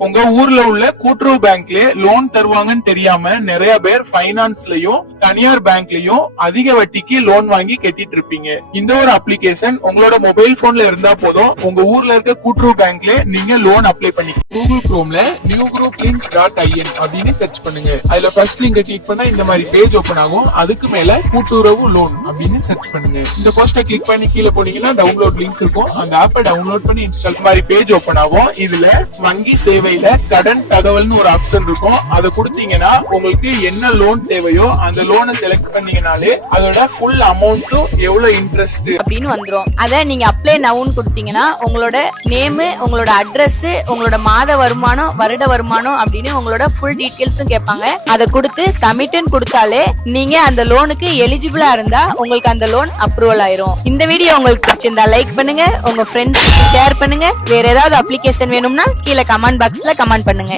உங்க ஊர்ல உள்ள கூட்டுறவு பேங்க்ல லோன் தருவாங்கன்னு தெரியாம நிறைய பேர் பைனான்ஸ்லயும் தனியார் பேங்க்லயும் அதிக வட்டிக்கு லோன் வாங்கி கட்டிட்டு இருப்பீங்க. இந்த ஒரு அப்ளிகேஷன் உங்களோட மொபைல் போன்ல இருந்தா போதும், உங்க ஊர்ல இருக்க கூட்டுறவு பேங்க்ல நீங்க லோன் அப்ளை பண்ணி கூகுள் குரோம்ல newgrouplinks.in அப்படின்னு சர்ச் பண்ணுங்க. அதுல ஃபர்ஸ்ட் லிங்க் கிளிக் பண்ணா இந்த மாதிரி பேஜ் ஓபன் ஆகும். அதுக்கு மேல கூட்டுறவு லோன் அப்படின்னு சர்ச் பண்ணுங்க. இந்த போஸ்டை கிளிக் பண்ணி கீழே போனீங்கன்னா டவுன்லோட் லிங்க் இருக்கும். அந்த ஆப்பை டவுன்லோட் பண்ணி இன்ஸ்டால் மாதிரி பேஜ் ஓபன் ஆகும். இதுல வங்கி சேவையில கடன் தகவல்னு ஒரு ஆப்ஷன் இருக்கும். அதை கொடுத்தீங்கன்னா உங்களுக்கு என்ன லோன் தேவையோ அந்த லோனை செலக்ட் பண்ணீங்கனாலே அதோட ஃபுல் அமௌண்ட் எவ்வளவு இன்ட்ரெஸ்ட் அப்படின்னு வந்துரும். அத நீங்க அப்ளை நவுன்னு கொடுத்தீங்கன்னா உங்களோட நேம், உங்களோட அட்ரஸ், உங்களோட மாத வருமானம், வருட வருமானம் அப்படின்னு உங்களோட ஃபுல் டீடைல்ஸும் கேட்பாங்க. அதை கொடுத்து சப்மிட்னு கொடுத்தாலே நீங்க அந்த லோனுக்கு எலிஜிபிளா இருந்தா உங்களுக்கு அந்த லோன் அப்ரூவல் ஆயிரும். இந்த வீடியோ உங்களுக்கு பிடிச்சிருந்தா லைக் பண்ணுங்க, உங்க ஃப்ரெண்ட்ஸ் ஷேர் பண்ணுங்க. வேற ஏதாவது அப்ளிகேஷன் வேணும்னா கீழே கமெண்ட் பாக்ஸ்ல கமெண்ட் பண்ணுங்க.